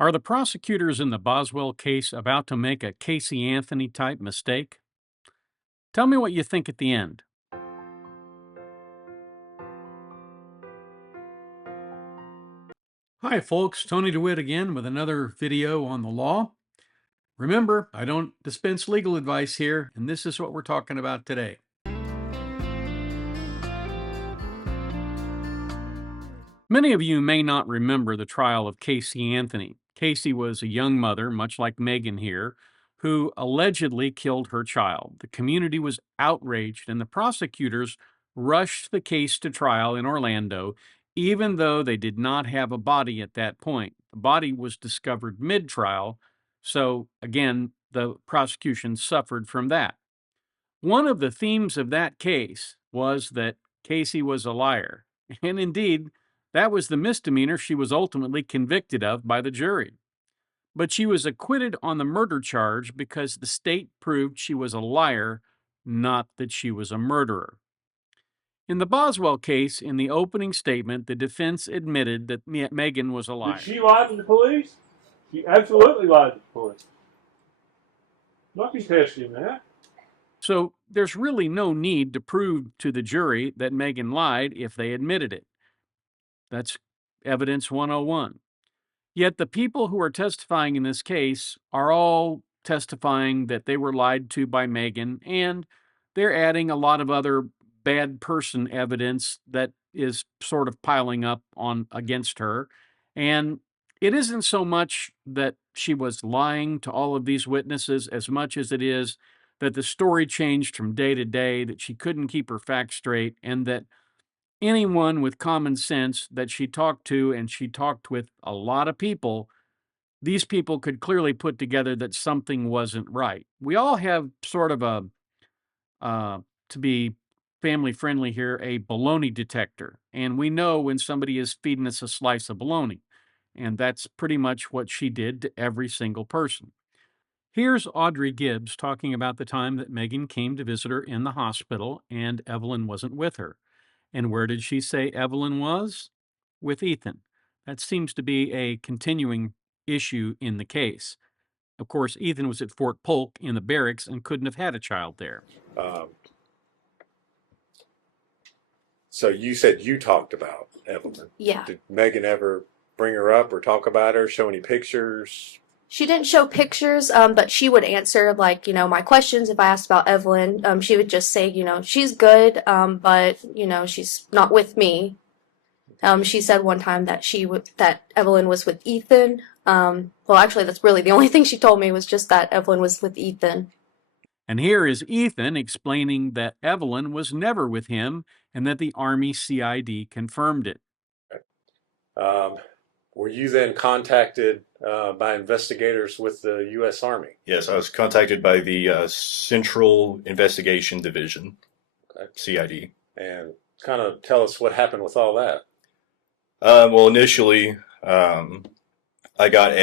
Are the prosecutors in the Boswell case about to make a Casey Anthony type mistake? Tell me what you think at the end. Hi, folks. Tony DeWitt again with another video on the law. Remember, I don't dispense legal advice here, and this is what we're talking about today. Many of you may not remember the trial of Casey Anthony. Casey was a young mother, much like Megan here, who allegedly killed her child. The community was outraged, and the prosecutors rushed the case to trial in Orlando, even though they did not have a body at that point. The body was discovered mid-trial, so again, the prosecution suffered from that. One of the themes of that case was that Casey was a liar, and indeed, that was the misdemeanor she was ultimately convicted of by the jury. But she was acquitted on the murder charge because the state proved she was a liar, not that she was a murderer. In the Boswell case, in the opening statement, the defense admitted that Megan was a liar. Did she lie to the police? She absolutely lied to the police. Not contesting that. So there's really no need to prove to the jury that Megan lied if they admitted it. That's evidence 101. Yet the people who are testifying in this case are all testifying that they were lied to by Megan, and they're adding a lot of other bad person evidence that is sort of piling up on against her. And it isn't so much that she was lying to all of these witnesses as much as it is that the story changed from day to day, that she couldn't keep her facts straight, and that anyone with common sense that she talked to, and she talked with a lot of people, these people could clearly put together that something wasn't right. We all have sort of to be family friendly here, a bologna detector. And we know when somebody is feeding us a slice of bologna. And that's pretty much what she did to every single person. Here's Audrey Gibbs talking about the time that Megan came to visit her in the hospital and Evelyn wasn't with her. And where did she say Evelyn was? With Ethan. That seems to be a continuing issue in the case. Of course, Ethan was at Fort Polk in the barracks and couldn't have had a child there. So you said you talked about Evelyn. Yeah. Did Megan ever bring her up or talk about her, show any pictures? She didn't show pictures, but she would answer, like, my questions if I asked about Evelyn. She would just say, she's good, but, she's not with me. She said one time that that Evelyn was with Ethan. Well, actually, that's really the only thing she told me was just that Evelyn was with Ethan. And here is Ethan explaining that Evelyn was never with him and that the Army CID confirmed it. Were you then contacted by investigators with the U.S. Army? Yes, I was contacted by the Central Investigation Division, CID. And kind of tell us what happened with all that. Well, initially, I got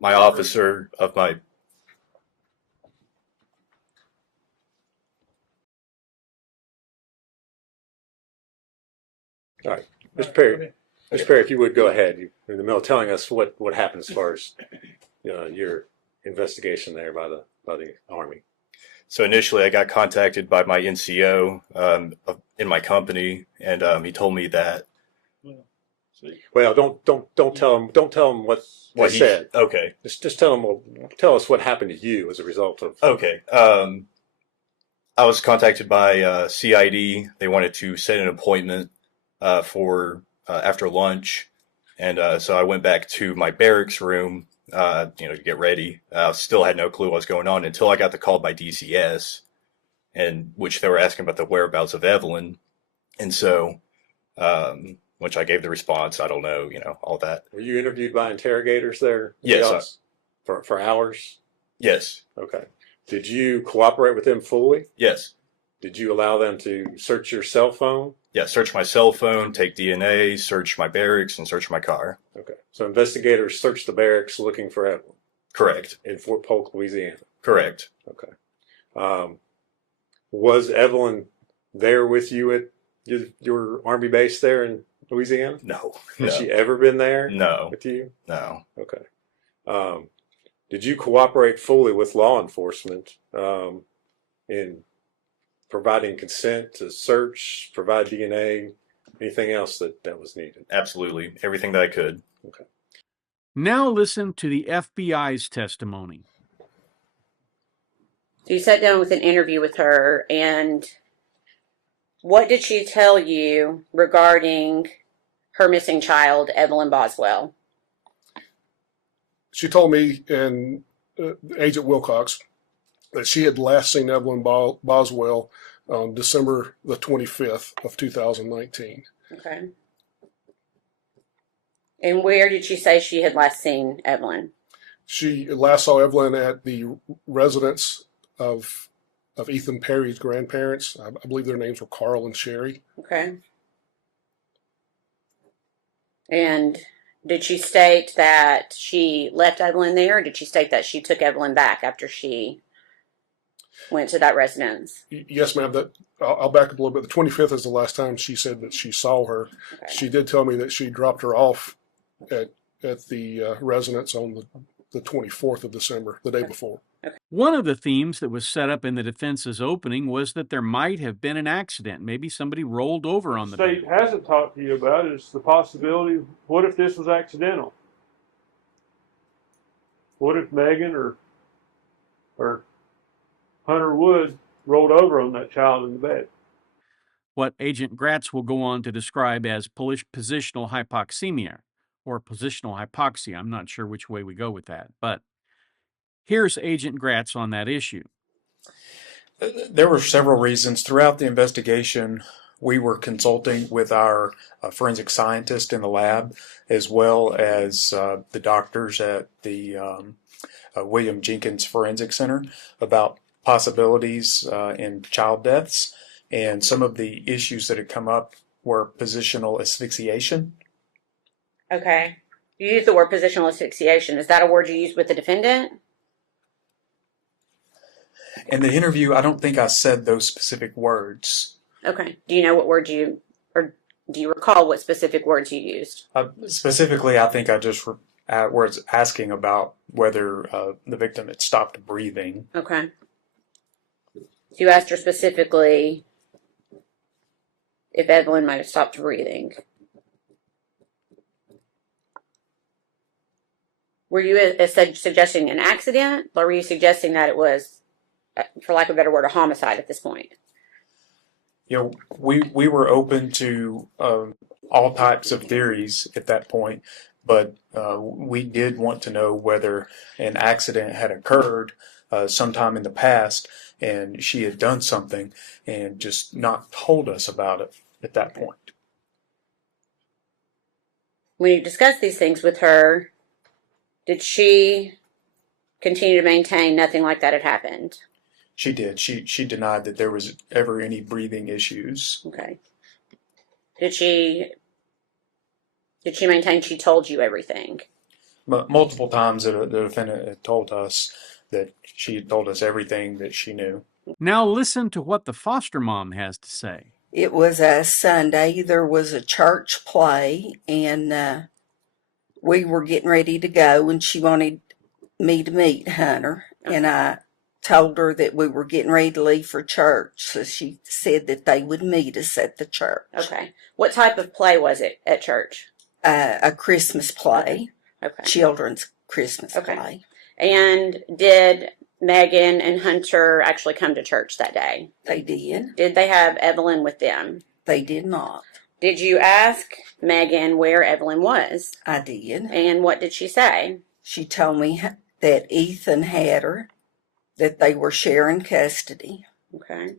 my officer of my... All right, Mr. Perry, if you would go ahead. You're in the middle of telling us what happened as far as your investigation there by the Army. So initially, I got contacted by my NCO in my company, and he told me that. Well, don't tell him what they said. Okay. Just tell us what happened to you as a result of. Okay. I was contacted by CID. They wanted to set an appointment for after lunch, and so I went back to my barracks room, to get ready. Still had no clue what was going on until I got the call by DCS, and which they were asking about the whereabouts of Evelyn, and so, which I gave the response, I don't know, all that. Were you interviewed by interrogators there? Yes. For hours? Yes. Okay. Did you cooperate with them fully? Yes. Did you allow them to search your cell phone? Yeah, search my cell phone, take DNA, search my barracks, and search my car. Okay. So investigators searched the barracks looking for Evelyn? Correct. In Fort Polk, Louisiana? Correct. Okay. Was Evelyn there with you at your Army base there in Louisiana? No, Has no, she ever been there no, with you? no. Okay. Did you cooperate fully with law enforcement in providing consent to search, provide DNA, anything else that was needed? Absolutely. Everything that I could. Okay. Now listen to the FBI's testimony. So you sat down with an interview with her, and what did she tell you regarding her missing child, Evelyn Boswell? She told me and Agent Wilcox that she had last seen Evelyn Boswell on December the 25th of 2019. Okay. And where did she say she had last seen Evelyn? She last saw Evelyn at the residence of Ethan Perry's grandparents. I believe their names were Carl and Sherry. Okay. And did she state that she left Evelyn there, or did she state that she took Evelyn back after she went to that residence? Yes, ma'am. I'll back up a little bit. The 25th is the last time she said that she saw her. Okay. She did tell me that she dropped her off at the residence on the 24th of December, the day before. One of the themes that was set up in the defense's opening was that there might have been an accident. Maybe somebody rolled over on the state bed. hasn't talked to you about is the possibility, what if this was accidental? What if Megan or Hunter Wood rolled over on that child in the bed? What Agent Gratz will go on to describe as positional hypoxemia or positional hypoxia. I'm not sure which way we go with that, but here's Agent Gratz on that issue. There were several reasons. Throughout the investigation, we were consulting with our forensic scientist in the lab, as well as the doctors at the William Jenkins Forensic Center about possibilities in child deaths. And some of the issues that had come up were positional asphyxiation. Okay. You used the word positional asphyxiation. Is that a word you used with the defendant? In the interview, I don't think I said those specific words. Okay. Do you know what word or do you recall what specific words you used? Specifically, I think I just was asking about whether the victim had stopped breathing. Okay. So you asked her specifically if Evelyn might have stopped breathing. Were you suggesting an accident, or were you suggesting that it was, for lack of a better word, a homicide at this point? You know, we were open to all types of theories at that point, but we did want to know whether an accident had occurred sometime in the past and she had done something and just not told us about it at that point. When you discussed these things with her, did she continue to maintain nothing like that had happened? She did. She denied that there was ever any breathing issues. Okay. Did she maintain she told you everything? But multiple times the defendant had told us that she had told us everything that she knew. Now listen to what the foster mom has to say. It was a Sunday. There was a church play, and we were getting ready to go, and she wanted me to meet Hunter. And I told her that we were getting ready to leave for church, so she said that they would meet us at the church. Okay. What type of play was it at church? A Christmas play, Okay. children's Christmas Okay. play. And did Megan and Hunter actually come to church that day? They did. Did they have Evelyn with them? They did not. Did you ask Megan where Evelyn was? I did. And what did she say? She told me that Ethan had her, that they were sharing custody. Okay.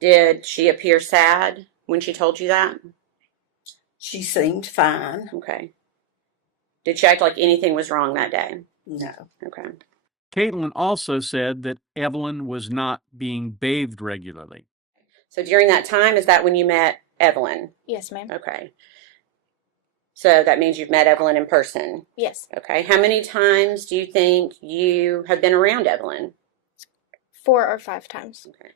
Did she appear sad when she told you that? She seemed fine. Okay. Did she act like anything was wrong that day? No. Okay. Caitlin also said that Evelyn was not being bathed regularly. So during that time, is that when you met Evelyn? Yes, ma'am. Okay. So that means you've met Evelyn in person. Yes. Okay. How many times do you think you have been around Evelyn? 4 or 5 times. Okay.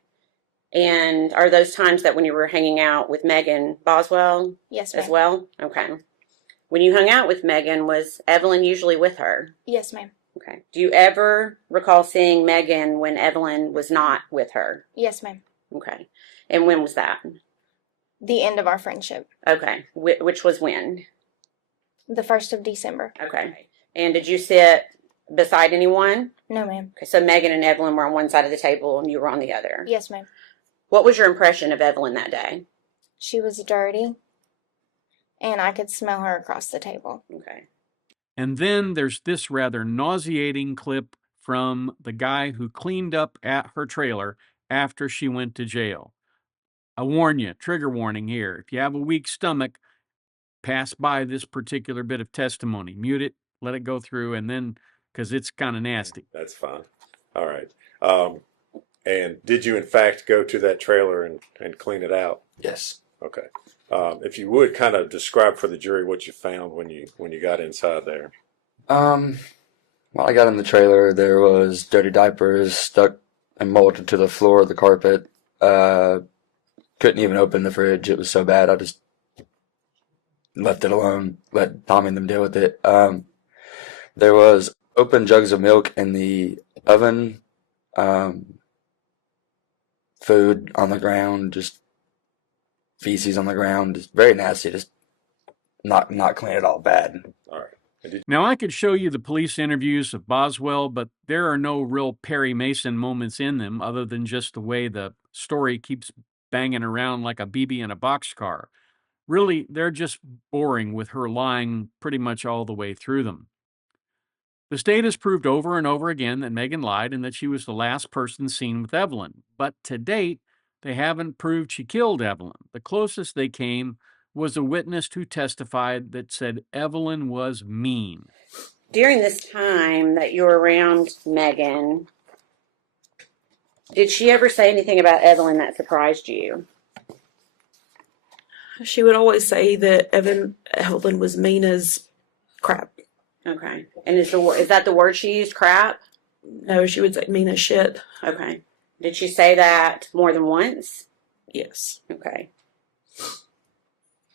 And are those times that when you were hanging out with Megan Boswell Yes, as ma'am. well? Okay. When you hung out with Megan, was Evelyn usually with her? Yes, ma'am. Okay. Do you ever recall seeing Megan when Evelyn was not with her? Yes, ma'am. Okay. And when was that? The end of our friendship. Okay. Which was when? The 1st of December. Okay. And did you sit beside anyone? No, ma'am. Okay. So Megan and Evelyn were on one side of the table and you were on the other. Yes, ma'am. What was your impression of Evelyn that day? She was dirty, and I could smell her across the table. Okay. And then there's this rather nauseating clip from the guy who cleaned up at her trailer after she went to jail. I warn you, trigger warning here. If you have a weak stomach, pass by this particular bit of testimony. Mute it, let it go through, and then, because it's kind of nasty. That's fine. All right. And did you in fact go to that trailer and clean it out? Yes. Okay. If you would kind of describe for the jury what you found when you got inside there. When I got in the trailer, there was dirty diapers stuck and molded to the floor of the carpet. Couldn't even open the fridge. It was so bad. I just left it alone. Let Tommy and them deal with it. There was open jugs of milk in the oven. Food on the ground, just feces on the ground, just very nasty. Just not clean at all. Bad. All right. Now, I could show you the police interviews of Boswell, but there are no real Perry Mason moments in them other than just the way the story keeps banging around like a BB in a boxcar. Really, they're just boring with her lying pretty much all the way through them. The state has proved over and over again that Megan lied and that she was the last person seen with Evelyn. But to date, they haven't proved she killed Evelyn. The closest they came was a witness who testified that said Evelyn was mean. During this time that you were around Megan, did she ever say anything about Evelyn that surprised you? She would always say that Evelyn was mean as crap. Okay. And is that the word she used, crap? No, she would say mean as shit. Okay. Did she say that more than once? Yes. Okay.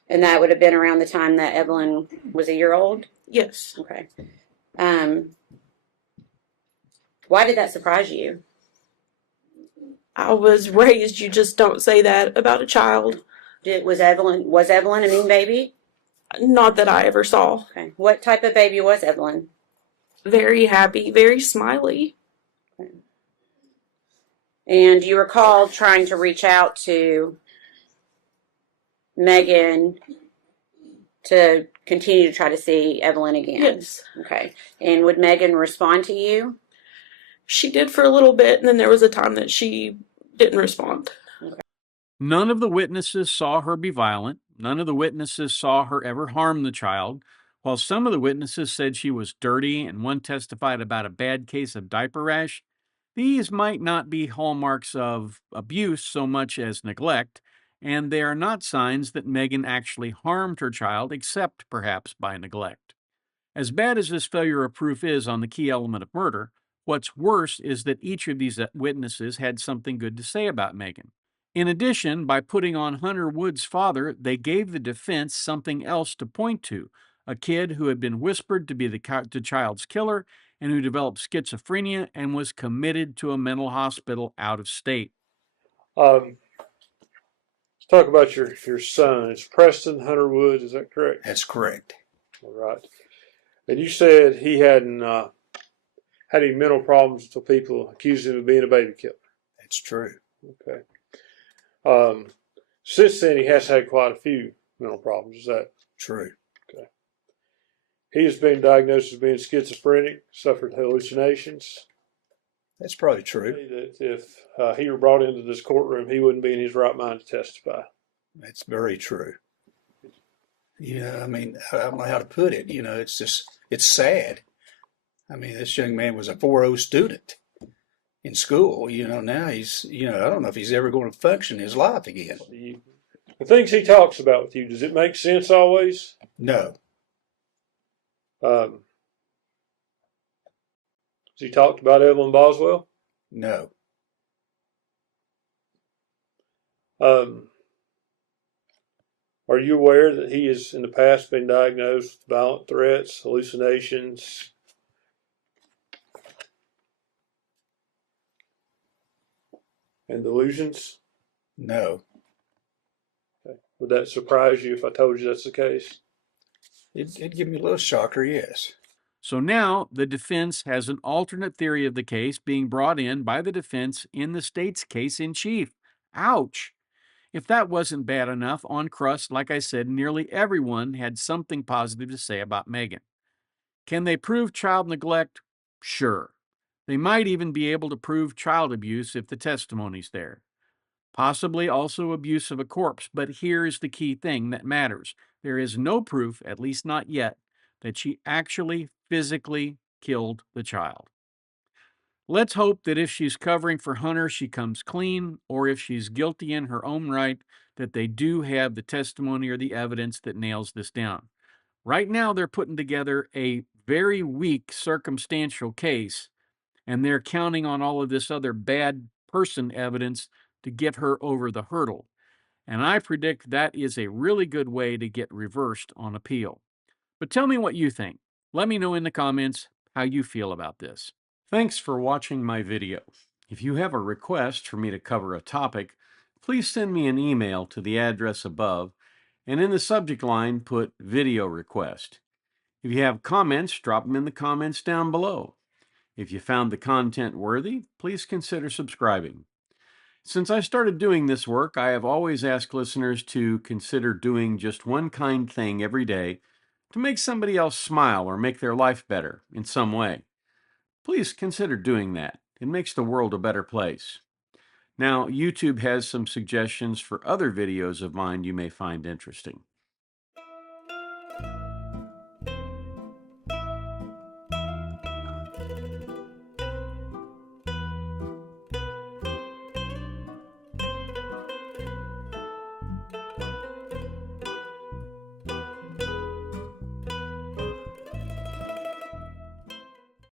And that would have been around the time that Evelyn was a year old? Yes. Okay. Why did that surprise you? I was raised, you just don't say that about a child. Was Evelyn a mean baby? Not that I ever saw. Okay. What type of baby was Evelyn? Very happy, very smiley. Okay. And do you recall trying to reach out to Megan to continue to try to see Evelyn again? Yes. Okay. And would Megan respond to you? She did for a little bit, and then there was a time that she didn't respond. Okay. None of the witnesses saw her be violent. None of the witnesses saw her ever harm the child. While some of the witnesses said she was dirty and one testified about a bad case of diaper rash, these might not be hallmarks of abuse so much as neglect, and they are not signs that Megan actually harmed her child, except perhaps by neglect. As bad as this failure of proof is on the key element of murder, what's worse is that each of these witnesses had something good to say about Megan. In addition, by putting on Hunter Wood's father, they gave the defense something else to point to, a kid who had been whispered to be the child's killer and who developed schizophrenia and was committed to a mental hospital out of state. Let's talk about your son. It's Preston Hunter Woods, is that correct? That's correct. All right. And you said he hadn't had any mental problems until people accused him of being a baby killer. That's true. Okay. Since then, he has had quite a few mental problems. Is that True. okay? He has been diagnosed as being schizophrenic, suffered hallucinations. That's probably true. That if he were brought into this courtroom, he wouldn't be in his right mind to testify. That's very true. I mean, I don't know how to put it. It's just, it's sad. I mean, this young man was a 4.0 student in school. Now he's, I don't know if he's ever going to function his life again. The things he talks about with you, does it make sense always? No. Has he talked about Evelyn Boswell? No. Are you aware that he has in the past been diagnosed with violent threats, hallucinations? And delusions? No, Okay. Would that surprise you if I told you that's the case? it'd give me a little shocker, yes. So now the defense has an alternate theory of the case being brought in by the defense in the state's case in chief. Ouch! If that wasn't bad enough, on crust, like I said, nearly everyone had something positive to say about Megan. Can they prove child neglect? Sure. They might even be able to prove child abuse if the testimony's there. Possibly also abuse of a corpse, but here's the key thing that matters. There is no proof, at least not yet, that she actually physically killed the child. Let's hope that if she's covering for Hunter, she comes clean, or if she's guilty in her own right, that they do have the testimony or the evidence that nails this down. Right now, they're putting together a very weak circumstantial case, and they're counting on all of this other bad person evidence to get her over the hurdle. And I predict that is a really good way to get reversed on appeal. But tell me what you think. Let me know in the comments how you feel about this. Thanks for watching my video. If you have a request for me to cover a topic, please send me an email to the address above, and in the subject line put video request. If you have comments, drop them in the comments down below. If you found the content worthy, please consider subscribing. Since I started doing this work, I have always asked listeners to consider doing just one kind thing every day to make somebody else smile or make their life better in some way. Please consider doing that. It makes the world a better place. Now, YouTube has some suggestions for other videos of mine you may find interesting.